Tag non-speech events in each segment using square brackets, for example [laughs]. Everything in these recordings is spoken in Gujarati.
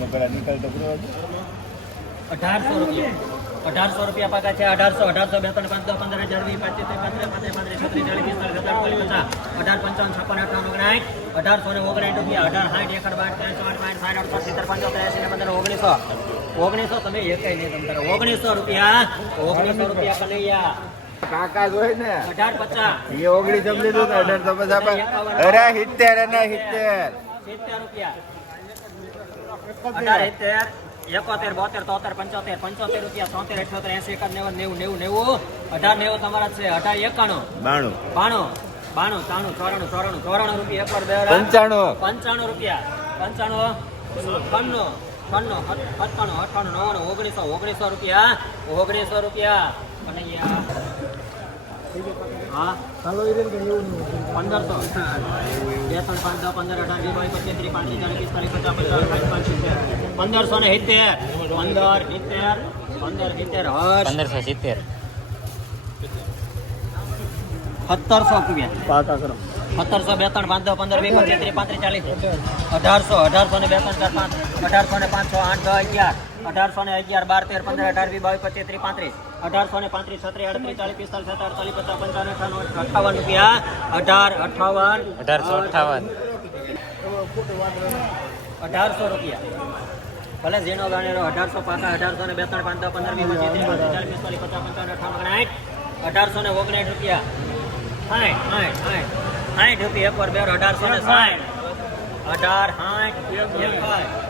એમાં પેલા નિકાલ તો કરો અઢારસો રૂપિયા. અઢારસો રૂપિયા પાકા છે. અઢારસો અઢારસો બે ત્રણ પાંચ પંદર હજાર વીસ પચીસ ત્રીસ પાંત્રીસ પાંત્રીસ પાંત્રીસ છત્રીસ ચાલીસ પિસ્તાલીસ સત્તર પચાસ અઢાર પંચાવન છપ્પન અઠાવન ઓગણાઠ અઢારસો ને ઓગણાઠ રૂપિયા અઢાર સાઠ એકડ બાર ત્રણ આઠ પાંચ સાઠ અડસઠ સિત્તેર પંચોતેર એસી ને પંદર ઓગણીસો. ઓગણીસો તમે એકાઈ નહીં તમ તારે ઓગણીસો રૂપિયા. ઓગણીસો રૂપિયા કનૈયા કાકા જોઈ ને. અઢાર પચાસ. એ ઓગણીસ સમજી લીધું ને અઢાર તો અરે સિત્તેર અને સિત્તેર. સિત્તેર રૂપિયા. બોતેર તોતેર પંચોતેર પંચોતેર રૂપિયા સોતેર અઠ્યોતેર એસી એકાદ નેવું નેવું નેવું નેવું અઢાર નેવું તમારા અઢાર એકાણું બાણું બાણું બાણું ત્રાણું ચોરાણું ચોરાણું ચોરાણું રૂપિયા એક વાર રૂપિયા પંચાણું છન્નું છન્નું સત્તાણું અઠાણું નવ્વાણું ઓગણીસો ઓગણીસો રૂપિયા ઓગણીસો રૂપિયા અને હા પંદરસો બે ત્રણ પાંચ દસ પંદર અઢાર વીસ બાવીસ પચીસ ત્રીસ પાંત્રીસ ચાલીસ પિસ્તાલીસ પચાસ પચાસ સાઠ પાંચ સિત્તેર પંદરસો ને સિત્તેર પંદર સિત્તેર પંદર સિત્તેર હર્ષ પંદરસો સિત્તેર સત્તરસો રૂપિયા સત્તરસો બે ત્રણ પાંચ દસ પંદર વીસ પચીસ ત્રીસ પાંત્રીસ ચાલીસ અઢારસો અઢારસો ને બે ત્રણ ચાર પાંચ અઢારસો ને પાંચસો આઠ દસ અગિયાર અઢારસો ને અગિયાર બાર તેર પંદર અઢાર વી બાવીસ પચીસ ત્રીસ પાંત્રીસ. અઢારસો ને પાંત્રીસ છત્રીસ અડત્રીસ ચાલીસ પિસ્તાલીસ સત્તર ચાલીસ પચાસ પંચાવન અઠાવન અઠાવન રૂપિયા. અઢાર અઠાવન અઢારસો અઠાવન અઢારસો રૂપિયા. ભલે ઝીણો ગાણેરો અઢારસો પાકા અઢારસો ને બે પાંચ પંદર વીસ પચીસ ચાલીસ પિસ્તાલીસ પચાસ પંચાવન અઠાવન ઓગણસાઠ. અઢારસો ને ઓગણસાઠ રૂપિયા. સાઠ સાઠ સાઠ. સાઠ રૂપિયા એક બેર અઢારસો ને સાઠ. અઢાર સાઠ.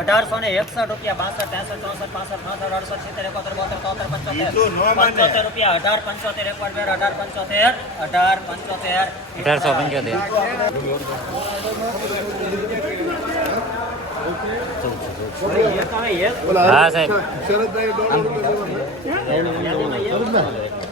અઢારસો ને એકસઠ રૂપિયા બાસઠ ત્રેસઠ ચોસઠ પાસઠ છાસઠ અડસઠ સિત્તેર એકોતેર બોતેર તોતેર પંચોતેર. પંચોતેર રૂપિયા અઢાર પંચોતેર એક વાર અઢાર પંચોતેર અઢાર પંચોતેર. અઢારસો પંચોતેર. એક આવે એક હા સાહેબ અમે લઈએ છીએ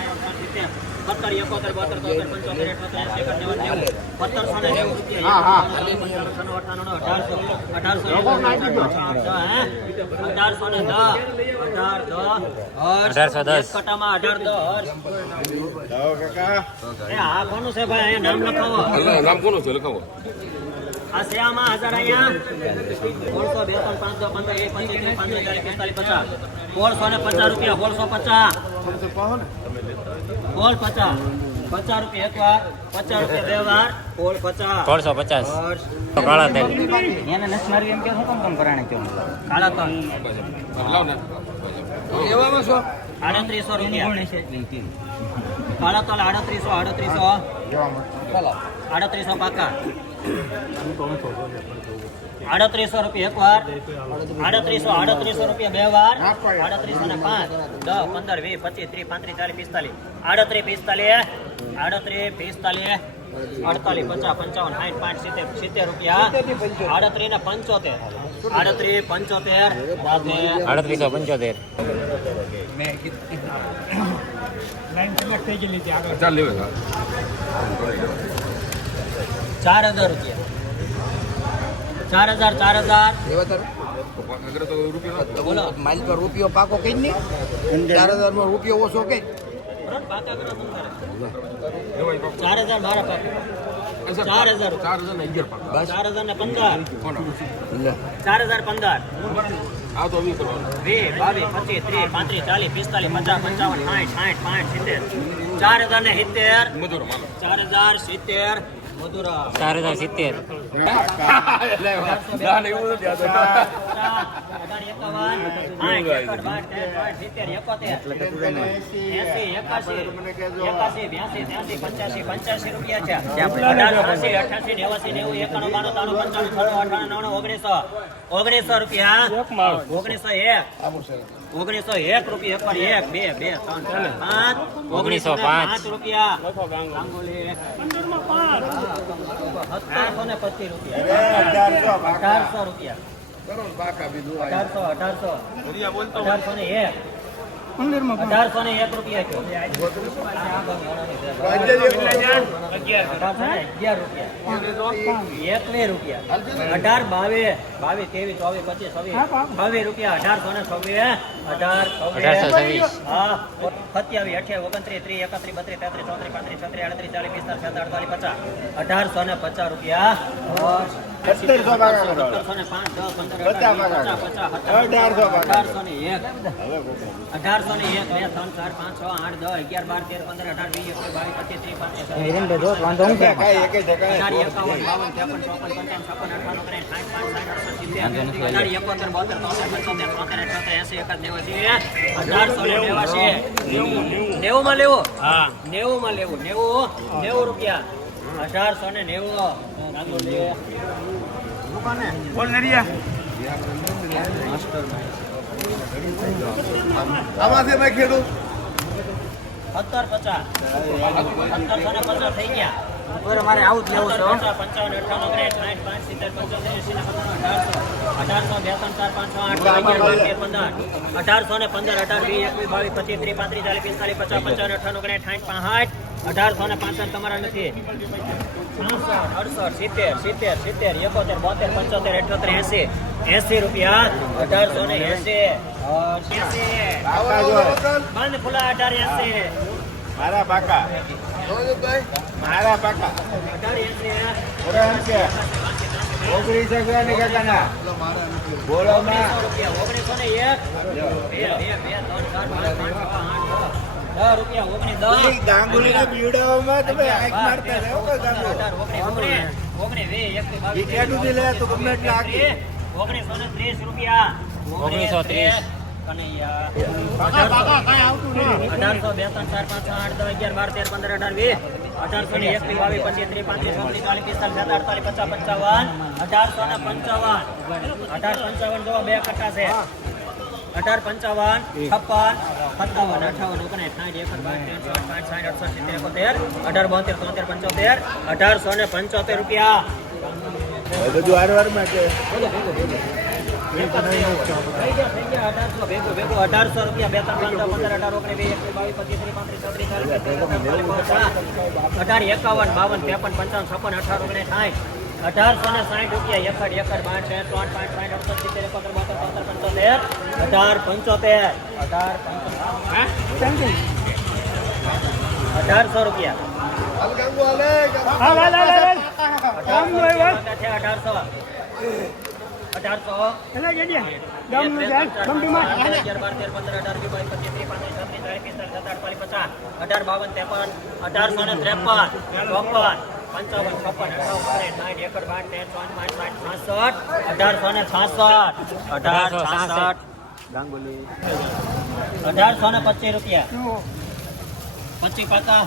સત્તર એકોતેર બોતેર તોતેર પંચોતેર અઠોતેર એંસી એકાદ નેવું નેવું સત્તરસો ને નેવું રૂપિયા અઢારસો અઠાણું અઢારસો અઢારસો અઢારસો ને દસ અઢાર દસ હર્ષ. અઢારસો દસ. એક કટામાં અઢાર દસ હર્ષ. જાઓ કાકા. એ આ કોનું છે ભાઈ? અહીંયા નામ લખાવો. નામ કોનું છે? લખાવો. આ સેવામાં હજાર અહીંયા. સોળસો બે ત્રણ પાંચસો પંદર એક પચીસ ત્રીસ પાંત્રીસ ચાલીસ પિસ્તાલીસ પચાસ. સોળસો ને પચાસ રૂપિયા સોળસો પચાસ. સોળ પચાસ. પચાસ રૂપિયા એક વાર પચાસ રૂપિયા બે વાર સોળ પચાસ. સોળસો પચાસ. કાળા તેલ. એને નથી મારવી એમ કે શું કામ કામ કરાણે કેવું કાળા તલ. લાવ ને. આડત્રીસો રૂપિયા. કાળા તલ આડત્રીસો આડત્રીસો. આડત્રીસો પાકા. આડત્રીસો રૂપિયા એક વાર આડત્રીસો આડત્રીસો રૂપિયા બે વાર. આડત્રીસો ને પાંચ. દસ પંદર વીસ પચીસ ત્રીસ પાંત્રીસ ચાલીસ પિસ્તાલીસ. આડત્રીસ પિસ્તાલીસ. આડત્રીસ પિસ્તાલીસ. અડતાલીસ પચાસ પંચાવન સાઠ પાંચ સિત્તેર સિત્તેર રૂપિયા. આડત્રીસ ને પંચોતેર. આડત્રીસ પંચોતેર. આડત્રીસો પંચોતેર. ચાર હજાર રૂપિયા. ચાર હજાર ચાર હજાર. અગર તો રૂપિયો બોલો. માઇલ પર રૂપિયો પાકો કઈ નહીં. ચાર હજાર નો રૂપિયો ઓછો કઈ ચાર હજાર મારા પાકા ચાર હજાર. ચાર હજાર ને અગિયાર પાક ચાર હજાર ને પંદર. ચાર હજાર પંદર. આ તો કરવાનું. પચીસ ત્રીસ પાંત્રીસ ચાલીસ પિસ્તાલીસ પચાસ પંચાવન સાઠ સાઠ પાંચ સિત્તેર. ચાર હજાર ને સિત્તેર. ચાર હજાર સિત્તેર. ચાર હજાર સિત્તેર ઓગણીસો. રૂપિયા ઓગણીસો એક ઓગણીસો એક રૂપિયા એક પર એક બે બે ત્રણ પાંચ ઓગણીસો પાંચ. રૂપિયા સત્તરસો ને પચીસ રૂપિયા. અઢારસો અઢારસો રૂપિયા. કરો ને બીજું અઢારસો અઢારસો. અઢારસો ને એક. અઢારસો ને એક રૂપિયા અગિયાર રૂપિયા. એકવીસ રૂપિયા. અઢાર બાવીસ. બાવીસ ત્રેવીસ ચોવીસ પચીસ છવ્વીસ. બાવીસ રૂપિયા અઢારસો ને છવ્વીસ. અઢાર છવ્વીસ. હા. સત્યાવીસ અઠ્યાવીસ ઓગણત્રીસ ત્રીસ એકત્રીસ બત્રીસ તેત્રીસ ચોત્રીસ પાંત્રીસ છત્રીસ આડત્રીસ ચાલીસ પિસ્તાલીસ અડતાલીસ પચાસ. અઢારસો ને પચાસ રૂપિયા. સત્તરસો અઢારસો અઢારસો ને એક અઢારસો ને એક બે ત્રણ ચાર પાંચ છ આઠ દસ અગિયાર બાર તેર પંદર અઢાર વીસ એકવીસ બાવીસ પચીસ ત્રીસ નેવું માં લેવું. નેવું માં લેવું નેવું. નેવું રૂપિયા અઢારસો ને નેવું. ગાંગુલી. આમાંથી મેં ખેડૂત સત્તર પચાસ સત્તરસો ને પચાસ થઈ ગયા મારે આવું જ લેવું છે પંચાવન અઠાવન પાંચ સિત્તેર પંચોતેર એસી ને અઢારસો અઢારસો ચાર પાંચ આઠ અગિયાર બાર પંદર અઢારસો ને પંદર અઢાર વીસ એકવીસ બાવીસ પચીસ ત્રીસ પાંત્રીસ ચાલીસ પિસ્તાલીસ પચાસ પંચાવન અઠાવન ઓગણીસ સાઠ પાંસઠ અઢારસો ને પાંસઠ તમારા નથી છાસઠ અડસઠ સિત્તેર સિત્તેર સિત્તેર એકોતેર બોતેર પંચોતેર અઠોતેર એસી એસી રૂપિયા અઢારસો ને એસી બંધ ખુલ્લા અઢાર એસી મારા પાકા મારા પાકા ઓગણીસો ગયા ને કાકાના. બોલો ઓગણીસો ને એક તમે આંખ મારતા રહો. ઓગણીસો ત્રીસ રૂપિયા ઓગણીસો ત્રીસ. અઢારસો બે ચાર પાંચ આઠ દસ અગિયાર બાર તેર પંદર અઢાર વીસ. અઢારસો ને એકવીસ બાવીસ પચીસ ત્રીસ પાંત્રીસ ચોત્રીસ ચાલીસ પિસ્તાલીસ અડતાલીસ પચાસ પંચાવન. અઢારસો ને પંચાવન. અઢાર પંચાવન જો બે કટ્ટા છે. અઢાર પંચાવન છપ્પન સત્તાવન અઠાવન ઓગણીસ સાઠ એકર બાર પાંચ સાઠ અડસઠ સિત્તેર એકોતેર. અઢાર બોતેર તોતેર પંચોતેર. અઢારસો ને પંચોતેર રૂપિયા. બધું હારવારમાં છે. અઢારસો અઢારસો રૂપિયા, બે ત્રણ, પંદર, અઢાર, ઓગણીસ, બે એકવીસ, બાવીસ, પચીસ, ત્રીસ, પાંત્રીસ, છત્રીસ, અઢાર એકાવન બાવન ત્રેપન પંચાવન છપ્પન અઢાર ઓગણી સાઠ અઢારસો. ને સાઠ રૂપિયા એકડ એકડ તેર ત્રણ પાંચ સાઠ અડસો સિત્તેર એકોતેર બોતેર તોતેર પંચોતેર અઢાર પંચોતેર અઢાર પંચોતેર અઢારસો. રૂપિયા હાલ ગાંગુ હાલે અઢારસો રૂપિયા છે, અઢારસો અઢારસો અઢાર બાવન ત્રેપન અઢારસો ને ત્રેપન ચોપન પંચાવન છપ્પન અઠાવન સાઠ એકર બાર તેર ચોન પાંચ સાઠ છાસઠ અઢારસો ને છાસઠ અઢારસો છાસઠ. ગાંગુલી. અઢારસો ને પચીસ રૂપિયા. પચીસ પાકા.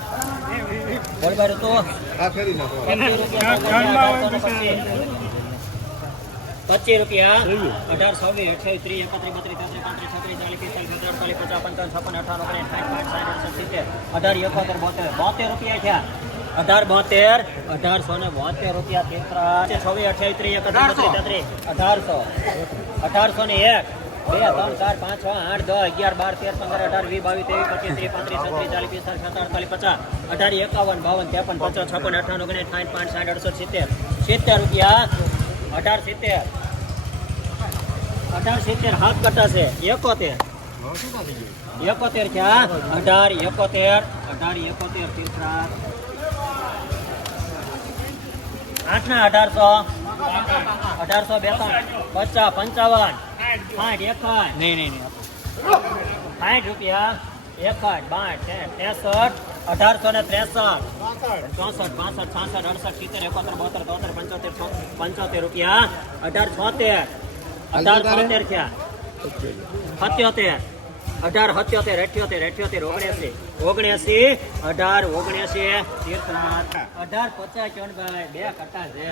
બોલ બાર તો પચીસ રૂપિયા અઢારસો પચીસ પચીસ રૂપિયા અઢાર છવ્વીસ અઠ્યાવીસ ત્રીસ એકત્રીસ બત્રીસ તેત્રીસ પાંત્રીસ છત્રીસ ચાલીસ પિસ્તાલીસ અડતાલીસ પચાસ પંચાવન છપ્પન અઠાવન ઓગણીસ સાઠ પાંચ સાઠ અડસઠ સિત્તેર અઢાર એકોતેર બોતેર બોતેર રૂપિયા થયા. અઢાર બોતેર અઢારસો ને બોતેર રૂપિયા તેત્રા છવ્વીસ અઠ્યાવીસ ત્રીસ એકત્રીસ બત્રીસ તેત્રીસ અઢારસો. અઢારસો ને એક. બે ત્રણ ચાર પાંચ છ આઠ દસ અગિયાર બાર તેર પંદર અઢાર વીસ બાવીસ ત્રેવીસ પચીસ ત્રીસ પાંત્રીસ છત્રીસ ચાલીસ પિસ્તાલીસ સત્તર અડતાલીસ પચાસ અઢાર એકાવન બાવન ત્રેપન પચાસ છપ્પન અઠાવન ઓગણીસ સાઠ પાંચ સાઠ અડસઠ સિત્તેર. સિત્તેર રૂપિયા. અઢાર સિત્તેર અઢાર સિત્તેર હાથ કટા છે એકોતેર એકોતેર છે આ? અઢાર એકોતેર અઢાર એકોતેર તીર્થરાજ આઠના અઢારસો અઢારસો બેસઠ પચાસ પંચાવન સાઠ એકાઠ નહીં નહીં નહીં સાઠ રૂપિયા એકઠ બાઠ ત્રેસઠ અઢારસો ને ત્રેસઠ. ચોસઠ પાસઠ છાસઠ અડસઠ સિત્તેર એકોતેર બોતેર તોતેર પંચોતેર પંચોતેર રૂપિયા. અઢાર છોતેર. અઢાર છોતેર છે સત્યોતેર. અઢાર સત્યોતેર અઠ્યોતેર અઠ્યોતેર ઓગણસી ઓગણસી અઢાર ઓગણસી અઢાર પચાસ ચોનભાઈ બે કટ્ટા છે.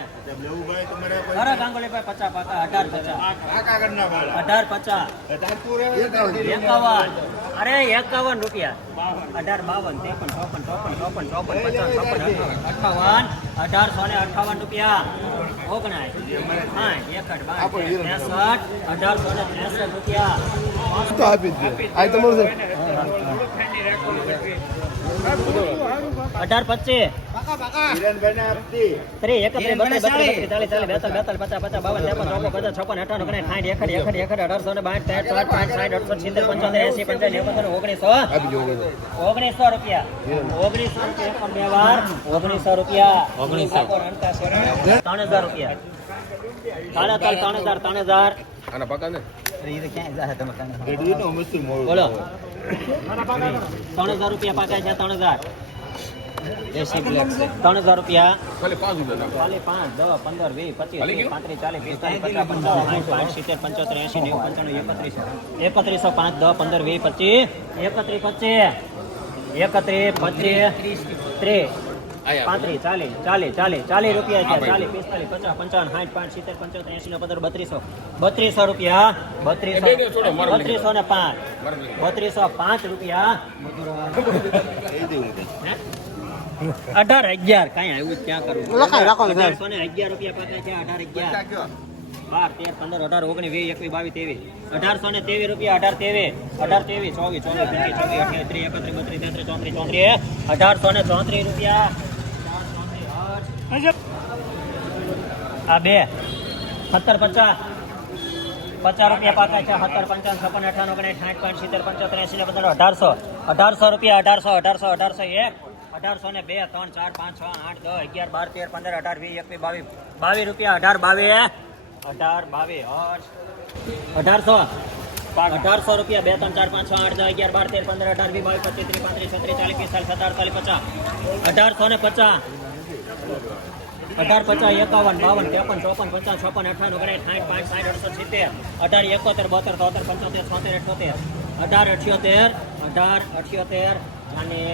અરે ગાંગોલીભાઈ પચાસ પાકા અઢાર પચાસ. અઢાર પચાસ. એકાવન. અરે એકાવન રૂપિયા. અઢાર બાવન ત્રેપન ચોપન ચોપન ચોપન ચોપન પચાસ ચોપન અઠાવન અઢારસો ને અઠાવન રૂપિયા. તો આપી દે. આ તમારું છે અઢાર પચીસ. ઓગણીસ. રૂપિયા. ઓગણીસો રૂપિયા ઓગણીસો ત્રણ હજાર રૂપિયા. સાડા ત્રણ ત્રણ હજાર ત્રણ હજાર. આના પાકા ને? બોલો. ત્રણ હજાર રૂપિયા પાકા છે ત્રણ હજાર. ત્રણ હજાર રૂપિયા. ખાલી પાંચ રૂપિયા ખાલી પાંચ દસ પંદર વીસ પચીસ પાંત્રીસ ચાલીસ પિસ્તાલીસ પચાસ પંચાવન સાઠ સાઠ સિત્તેર પંચોતેર એસી નેવું પંચાણું એકત્રીસ. એકત્રીસો પાંચ દસ પંદર વીસ પચીસ. એકત્રીસ પચીસ. એકત્રીસ પચીસ. ત્રીસ. પાંત્રીસ ચાલીસ ચાલીસ ચાલીસ ચાલીસ રૂપિયા છે. ચાલીસ પિસ્તાલીસ પચાસ પંચાવન સાઠ પાંચ સિત્તેર પંચોતેર એસી પંદર બત્રીસો. બત્રીસો રૂપિયા બત્રીસો બત્રીસો ને પાંચ. બત્રીસો પાંચ રૂપિયા? [laughs] અઢાર અગિયાર કાંઈ આવ્યું ક્યાં કરવું? લખાય, રાખો અઢારસો ને અગિયાર રૂપિયા પાકા છે અઢાર અગિયાર. બાર તેર પંદર અઢાર ઓગણીસ વીસ એકવીસ બાવીસ ત્રેવીસ. અઢારસો ને ત્રેવીસ રૂપિયા અઢાર ત્રેવીસ. અઢાર ત્રેવીસ ચોવીસ ચોવીસ પચીસ ચોવીસ અઠ્યાવીસ ત્રીસ એકત્રીસ બત્રીસ તેત્રીસ ચોત્રીસ ચોત્રીસ. અઢારસો ને ચોત્રીસ રૂપિયા. આ બે. સત્તર પચાસ. પચાસ રૂપિયા પાકા છે સત્તર પંચાવન છપ્પન અઠાણું ઓગણીસ સાઠ પાંચ સિત્તેર પંચોતેર એસી ને પંદર અઢારસો. અઢારસો રૂપિયા અઢારસો અઢારસો અઢારસો એક. અઢારસો ને બે, ત્રણ, ચાર, પાંચ, છ, આઠ, દસ, અગિયાર, બાર, તેર, પંદર, અઢાર, વીસ, એકવીસ, બાવીસ. બાવીસ રૂપિયા, અઢાર, બાવીસ અઢાર, બાવીસ અઢારસો. અઢારસો રૂપિયા, બે, ત્રણ, ચાર, પાંચ, છ, આઠ, દસ, અગિયાર, બાર, તેર, પંદર, અઢાર, વીસ, બાવીસ, પચીસ, ત્રીસ, પાંત્રીસ, છત્રીસ, ચાલીસ, પિસ્તાલીસ સત્તર અડતાલીસ પચાસ. અઢારસો ને પચાસ. અઢાર, પચાસ, એકાવન, બાવન, ત્રેપન, ચોપન, પચાસ, છપ્પન અઠાવન ઓગણીસ સાઠ, પાંચ, સાઠ, અડસઠ, સિત્તેર. અઢાર, એકોતેર, બોતેર, તોતેર, પંચોતેર, છોતેર અઠોતેર અઢાર, અઠ્યોતેર. અઢાર, અઠ્યોતેર. અને